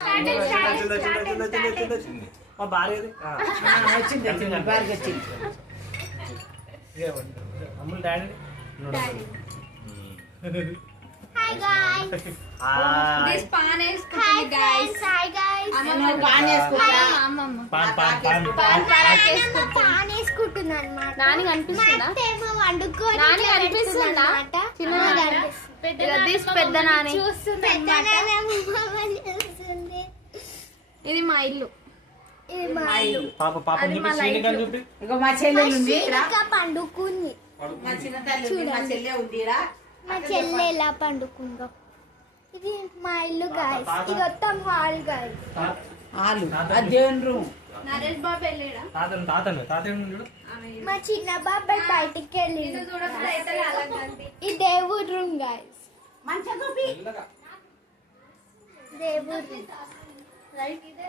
మా భార్య వచ్చింది భార్య వచ్చింది అమ్ములు daddy Hi guys. This pan is cooking, guys. Hi guys. Pan is cooking. Pan is cooking అన్నమాట. నాని కనిపిస్తుందా? నాకేమో వండుకోని నాని కనిపిస్తుందా? చిన్న దిస్ పెద్ద నాని. చూస్తుంది. ఇది మా ఇల్లు. ఇది మా ఇల్లు. పాప చూపి శ్రీనిక చూపి. ఇగో మా చెల్లె ఉంది ఇక్కడ. పండుకుంది. మా చిన్న తల్లి ఉంది, మా చెల్లె ఉందిరా. మా చెల్లె ఎలా పండుకుందో. ఇది మా ఇల్లు గాయ్స్. ఇది మొత్తం హాల్ గాయ్స్. హాల్ ఆ దేవుని రూమ్. నరేష్ బాబు వెళ్ళాడా? తాతను చూడు. మా చిన్న బాబాయ్ బయటికి వెళ్ళిండు. ఈ దేవుడి రూమ్ గాయ్స్. మంచిగా చూపి. దేవుడి రూమ్. రైట్ ఇదే.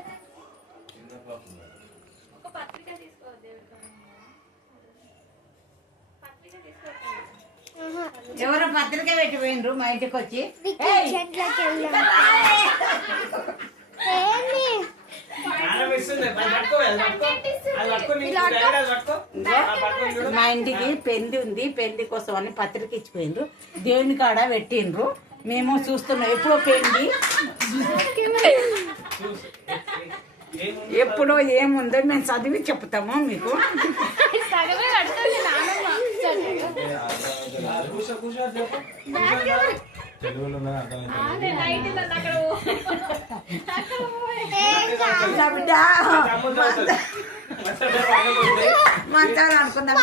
ఒక పత్రిక తీసుకో దేవుడి. పత్రిక తీసుకో. ఎవరో పత్రిక పెట్టిపోయినరు మా ఇంటికి వచ్చి. చెట్లకి వెళ్ళాం. మా ఇంటికి పెళ్లి ఉంది, పెళ్లి కోసం అని పత్రిక ఇచ్చిపోయిండ్రు. దేవుని కాడ పెట్టిండ్రు. మేము చూస్తున్నాం ఎప్పుడో పెళ్లి, ఎప్పుడో ఏముందో మేము చదివి చెప్తాము మీకు. మంచాలు అనుకున్నాం.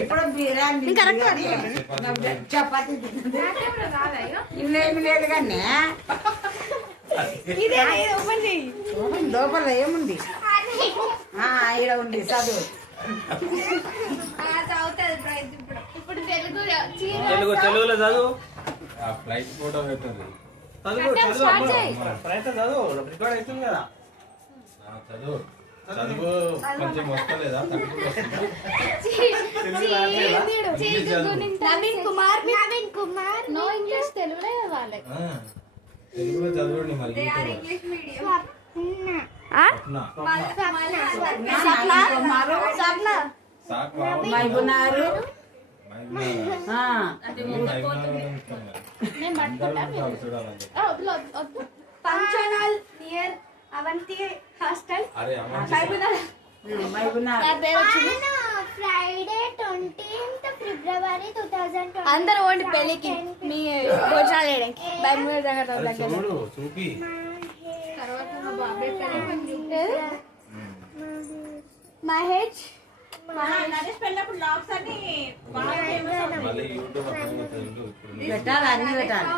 ఇప్పుడు బిర్యానీ చపాతీ ఇల్లేమి లేదు కానీ లోపల ఏముంది ఇక్కడ ఉంది చదువు. తెలుగులో చదువు. ఫ్లైట్ ఫోటో పెట్టండి. చదువు రికార్డ్ అవుతుంది కదా. చదువు కొంచెం వస్తలేదా? నవీన్ కుమార్ నో ఇంగ్లీష్ తెలుగులో వాళ్ళే. తెలుగులో చదవండి మరి. మైబునారు functional near Avanti hostel Friday 20th February 2020. అందరూ ఓండి పెళ్ళికి మీ భోజనాలు వేయడానికి బెంగళూరు దగ్గర. చూపి మహేష్ పెట్టాలి, అన్ని పెట్టాలి.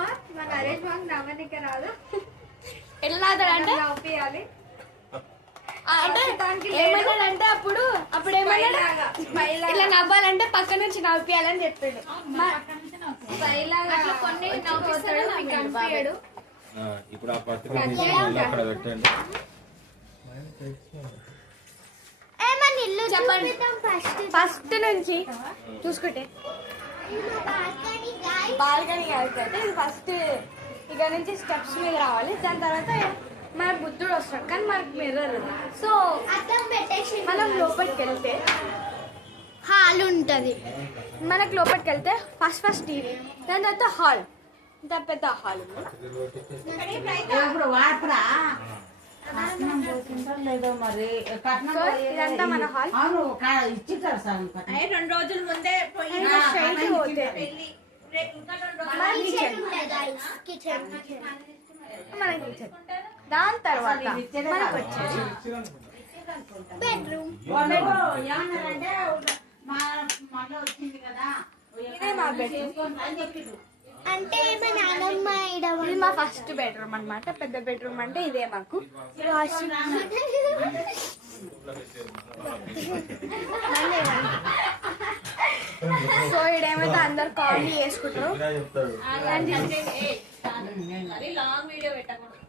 ఎట్లా అంటే ఏమన్నాడంటే అప్పుడు ఏమన్నాడు, ఇట్లా నవ్వాలంటే పక్క నుంచి నవ్వియాలని చెప్పాడు. ఇప్పుడు ఆ పత్రిక అక్కడ పెట్టండి. చెప్పండి ఫస్ట్ నుంచి చూసుకుంటే. బాల్కనీ అయితే ఇది ఫస్ట్ ఇక్కడ నుంచి స్టెప్స్ మీద రావాలి. దాని తర్వాత మన బుద్ధుడు వస్తాడు కానీ మనకు మిర్రర్. సో మనం లోపలికి వెళ్తే హాల్ ఉంటది. మనకు లోపలికి వెళ్తే ఫస్ట్ టీవీ, దాని తర్వాత హాల్, ఇంత పెద్ద హాల్. ఇప్పుడు వాడరా లేదో మరి ఇదంతా మన హాల్. అవును ఇచ్చిస్తారు సార్. 2 రోజుల ముందే దాని తర్వాత మనకు వచ్చేది బెడ్రూమ్. ఇదే మా బెడ్రూమ్. అంటే మా నాన్నమ్మ ఇది మా ఫస్ట్ బెడ్రూమ్ అన్నమాట. పెద్ద బెడ్రూమ్ అంటే ఇదే మాకు. సో ఇడేమైతే అందరు కాలనీ వేసుకుంటారు.